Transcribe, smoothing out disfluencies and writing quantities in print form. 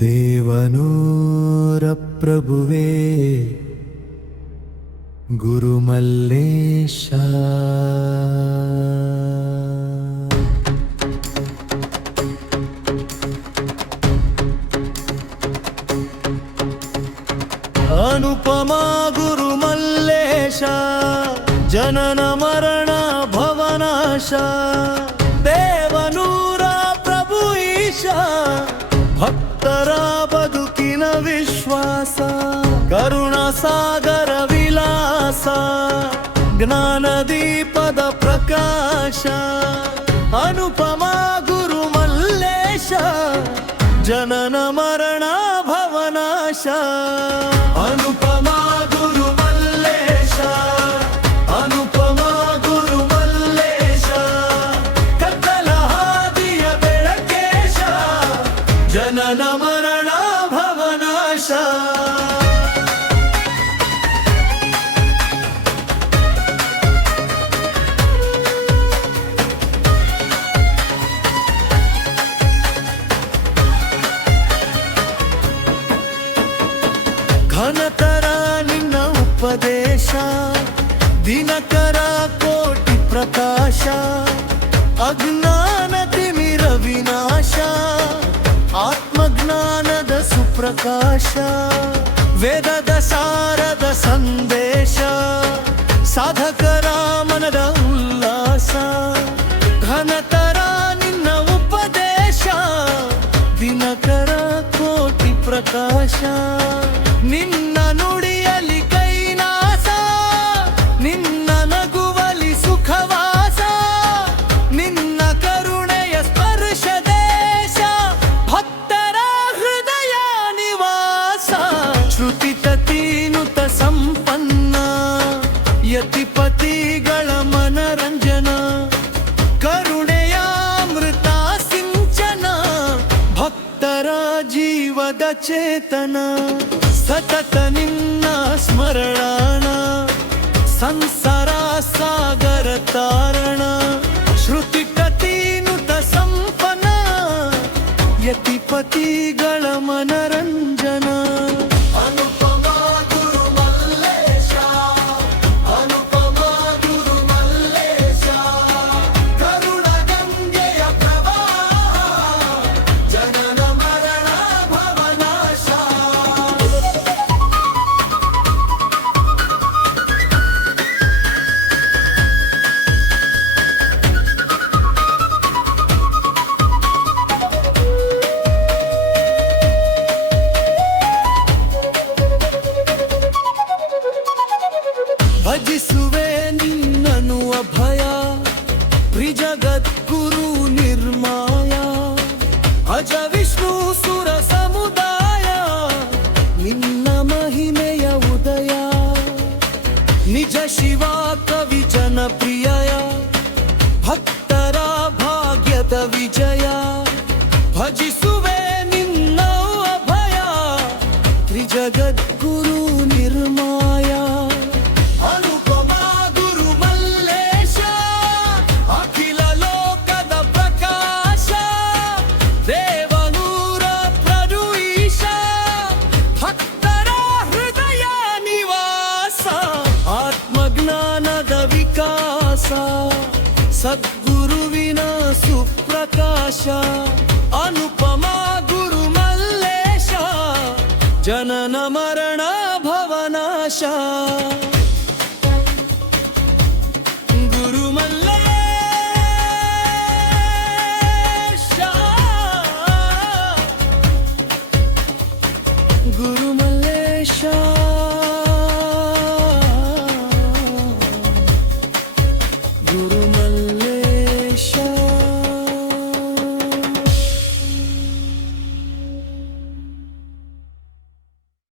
ದೇವನೂರ ಪ್ರಭುವೇ ಗುರುಮಲ್ಲೇಶ ಅನುಪಮ ಗುರುಮಲ್ಲೇಶ ಜನನ ಮರಣ ಭವನಾಶ ದೇವನೂರ ಪ್ರಭು ಈಶ ಭಕ್ತರ ಬದುಕಿನ ವಿಶ್ವಾಸ ಕರುಣಾಸಾಗರ ವಿಲಾಸ ಜ್ಞಾನದೀಪದ ಪ್ರಕಾಶ ಅನುಪಮ ಗುರುಮಲ್ಲೇಶ ಜನನ ಮರಣ ಭವನಾಶ ಅನುಪಮ ಗುರುಮಲ್ಲೇಶ ಅನುಪಮ ಗುರುಮಲ್ಲೇಶ ಕತ್ತಲ ಹಾದಿಯ ಬೆಳಕೇಶ ಜನನ ಮರಣ ಭವನಾಶ ಘನತರ ನಿನ್ನ ಉಪದೇಶ ದಿನಕರ ಕೋಟಿ ಪ್ರಕಾಶ ಅಜ್ಞಾನ ತಿಮಿರ ವಿನಾಶ ಆತ್ಮಜ್ಞಾನದ ಸುಪ್ರಕಾಶ ವೇದದ ಸಾರದ ಸಂದೇಶ ಸಾಧಕರ ಮನದ ಉಲ್ಲಾಸ ಘನತರ ನಿನ್ನ ಉಪದೇಶ ದಿನಕರ ಕೋಟಿ ಪ್ರಕಾಶ ನಿನ್ನ ನುಡಿಯಲಿ ಕೈಲಾಸ ನಿನ್ನ ನಗುವಲಿ ಸುಖವಾಸ ನಿನ್ನ ಕರುಣೆಯ ಸ್ಪರ್ಶ ದೇಶ ಭಕ್ತರ ಹೃದಯ ನಿವಾಸ ಶ್ರುತಿತತೀನುತ ಸಂಪನ್ನ ಯತಿಪತಿಗಳ ಮನರಂಜನ ಕರುಣೆಯ ಅಮೃತ ಸಿಂಚನ ಭಕ್ತರ ಜೀವದ ಚೇತನ ಸತತ ನಿನ್ನ ಸ್ಮರಣ ಸಂಸಾರ ಸಾಗರ ತಾರಣ ಶ್ರುತಿ ಕತೀನುತ ಸಂಪನ್ನ ಯತಿಪತಿಗಳ ಮನರಂಜನ ಅನುಪಮ ಗುರುಮಲ್ಲೇಶ ಅನುಪಮ ಗುರುಮಲ್ಲೇಶ ಕರುಣ ಗಂಗೆಯ ಪ್ರವಾಹ ಜನನ ಮರಣ ಭವನಾಶ ಭಜಿಸುವೆ ನಿನ್ನನು ಅಭಯ ತ್ರಿಜಗದ್ಗುರು ನಿರ್ಮಾಯ ಅಜ ವಿಷ್ಣು ಸುರ ಸಮುದಾಯ ನಿನ್ನ ಮಹಿಮೆಯ ಉದಯ ನಿಜ ಶಿವ ಕವಿ ಜನಪ್ರಿಯ ಭಕ್ತರ ಭಾಗ್ಯದ ವಿಜಯ ಭಜಿಸುವೆ ನಿನ್ನ ಅಭಯ ತ್ರಿಜಗದ್ಗುರು ನಿರ್ಮಾಯ ಅನುಪಮ ಗುರುಮಲ್ಲೇಶ ಅಖಿಲ ಲೋಕದ ಪ್ರಕಾಶ ದೇವನೂರ ಪ್ರಭು ಈಶ ಭಕ್ತರ ಹೃದಯ ನಿವಾಸ ಆತ್ಮಜ್ಞಾನದ ವಿಕಾಸ ಸದ್ಗುರುವಿನ ಸುಪ್ರಕಾಶ ಅನುಪಮ ಗುರುಮಲ್ಲೇಶ ಜನನ ಮರಣ ಭವನಾಶ ಗುರುಮಲ್ಲೇಶ